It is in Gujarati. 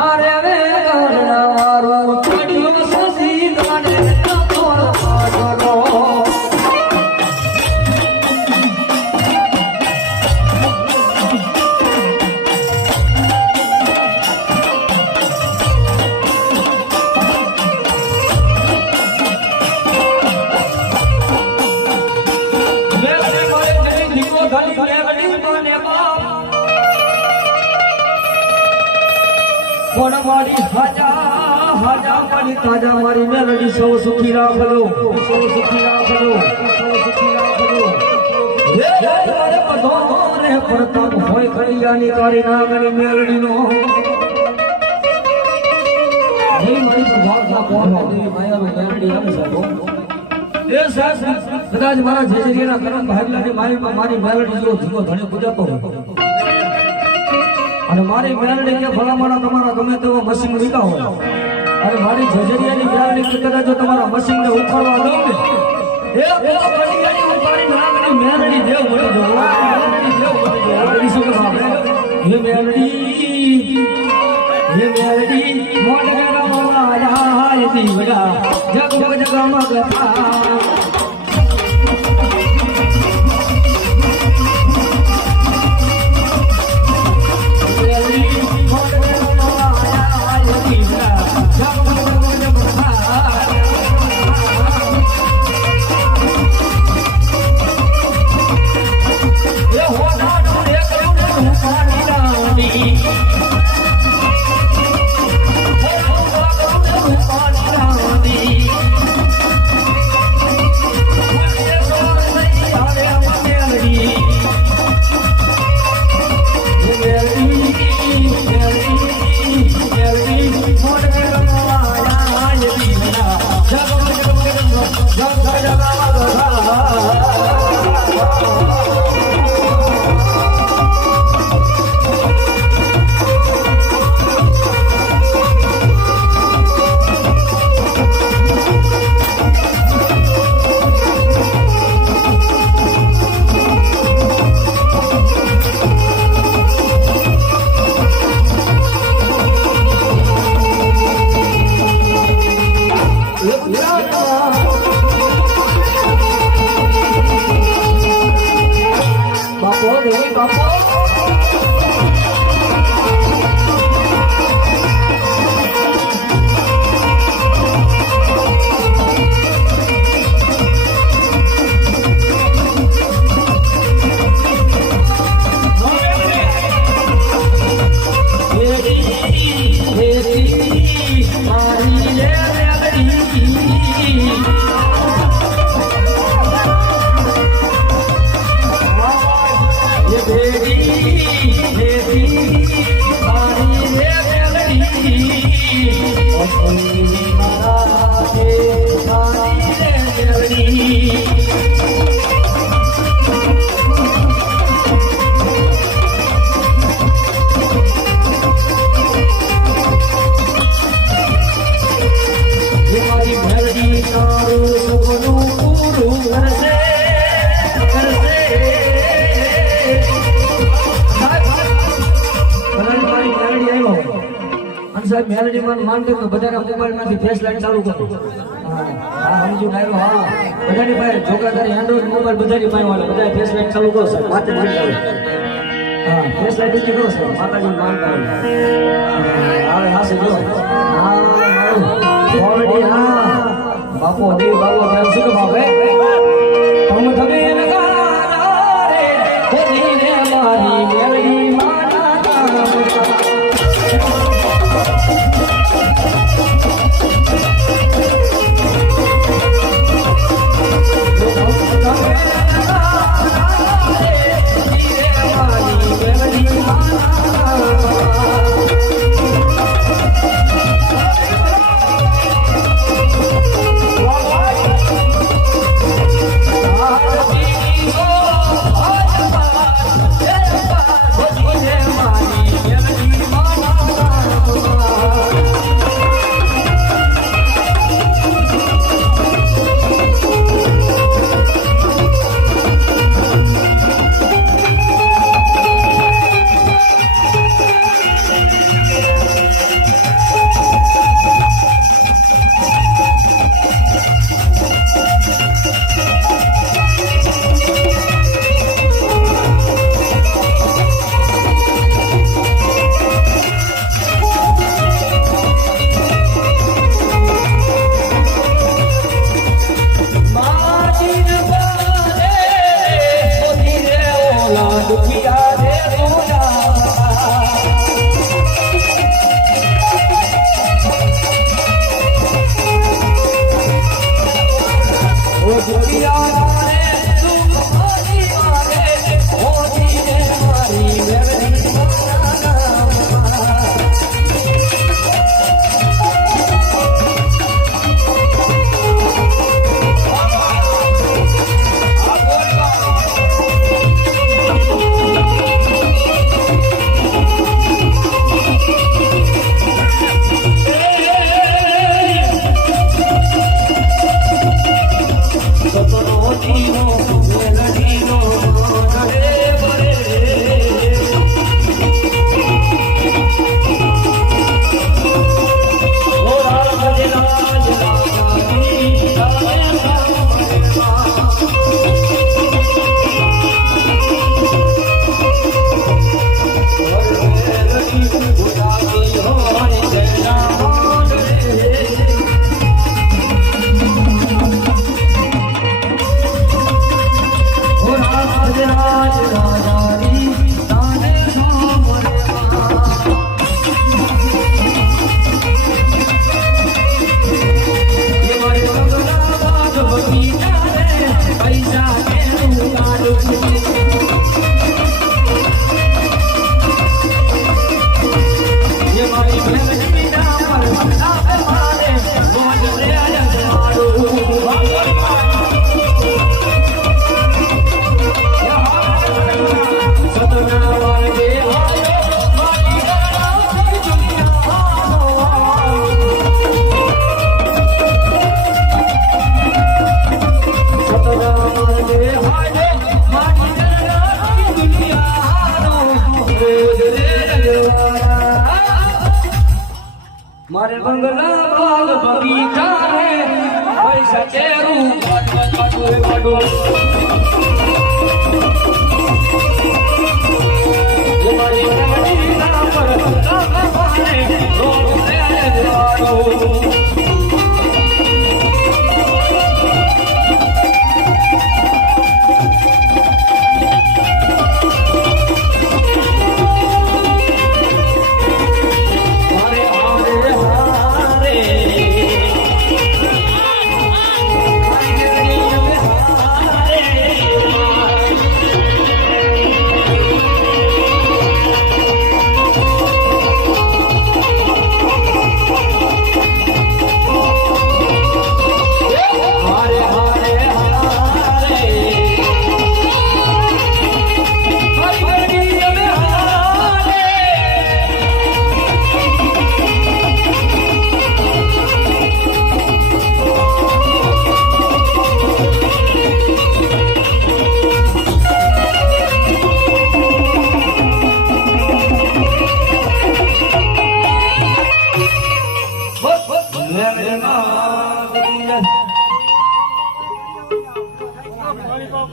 અરે રે ગણના મારું ચડ્યું સસી દાને તોલ પાડો મારી હાજા હાજા મારી તાજા મારી મેલડી સૌ સુખી રાખલો સૌ સુખી રાખલો સૌ સુખી રાખલો હે મારે બધો રે પ્રતાપ હોય કળિયાની કાળી નાગણી મેલડીનો હે મારી ભગવાનના કોનો દેવી માયા મેલડી આમ સકો એ સાહેબ કદાચ મારા જેજરીના કરમ ભાગલાની મારી મેલડી જો જીવો ધણે પૂજાતો હોય અને મારી મેલડી કે ભલામણા તમારા ગમે તેવો મશીન લીધા હોય અને મારી જજરિયાની મેલડી કે કદાચ જો તમારા મશીન ને ઉખાડવા દો ને એ પેલા કડિયાની ઉપાડી નાગની મેલડી દેવ મળી જો મેલડી દેવ મળી જો મેલડી શું કે આપણે ये मेलडी मोड़ गया माया हाय दीवड़ा जगमग जगमग था मेलडी मन मानते तो बजारा मोबाइल में फेस लाइट चालू करो हां समझो डायरो हां बजारी भाई छोकरा तारे एंड्रॉइड मोबाइल बजारी भाई वाला बजाय फेस लाइट चालू करो सर बात नहीं करो हां फेस लाइट की करो सर माताजी मानता है आवे हां से जो हां ऑलरेडी हां बापू देव बाबू जान सुनो बापे तुम थमे लगा रे तेरी ने मारी मेलडी माना મારે બંગલા બાગ બગીચા રે પૈસા કેરું વાડું